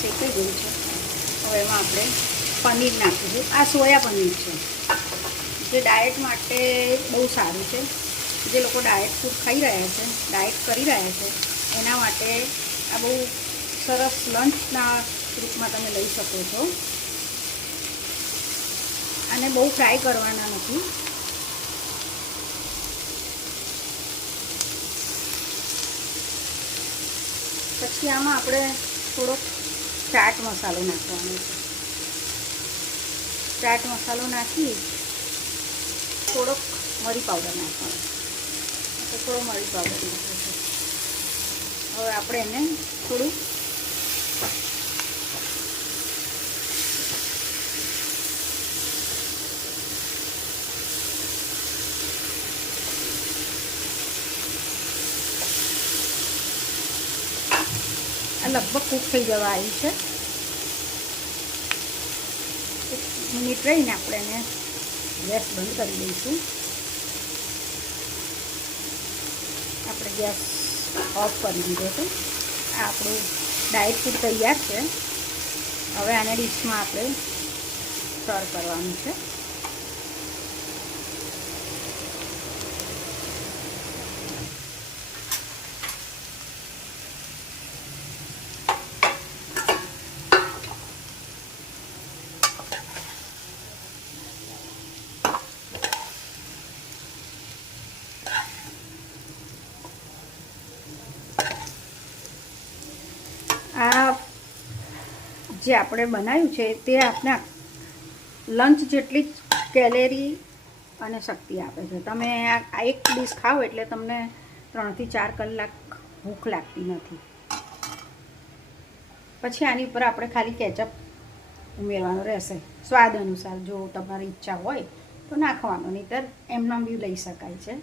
શેકાઈ ગયું છે. હવે એમાં આપણે પનીર નાખીશું. આ સોયા પનીર છે, જે ડાયટ માટે બહુ સારું છે. જે લોકો ડાયટ ફૂડ ખાઈ રહ્યા છે, ડાયટ કરી રહ્યા છે, એના માટે આ બહુ સરસ લંચના રૂપમાં તમે લઈ શકો છો. આને બહુ ફ્રાય કરવાના નથી. પછી આમાં આપણે થોડોક ચાટ મસાલો નાખવાનો છે. ચાટ મસાલો નાખી થોડોક મરી પાવડર નાખવાનો. થોડો મરી પાવડર નાખવો છે. હવે આપણે એને થોડું લગભગ કૂક થઈ જવા આવી છે. 1 મિનિટ રહીને આપણે એને ગેસ બંધ કરી દઈશું. આપણે ગેસ ઓફ કરી દીધો છે. આ આપણું ડાયટ ફૂડ તૈયાર છે. હવે આને ડીશમાં આપણે સર્વ કરવાનું છે. આ જે આપણે બનાવ્યું છે તે આપણા લંચ જેટલી જ કેલેરી અને શક્તિ આપે છે. તમે આ એક ડીશ ખાઓ એટલે તમને 3 થી 4 કલાક ભૂખ લાગતી નથી. પછી આની ઉપર આપણે ખાલી કેચઅપ ઉમેરવાનું રહેશે સ્વાદ અનુસાર. જો તમારી ઈચ્છા હોય તો નાખવાનું, નહીંતર એમનામ બી લઈ શકાય છે.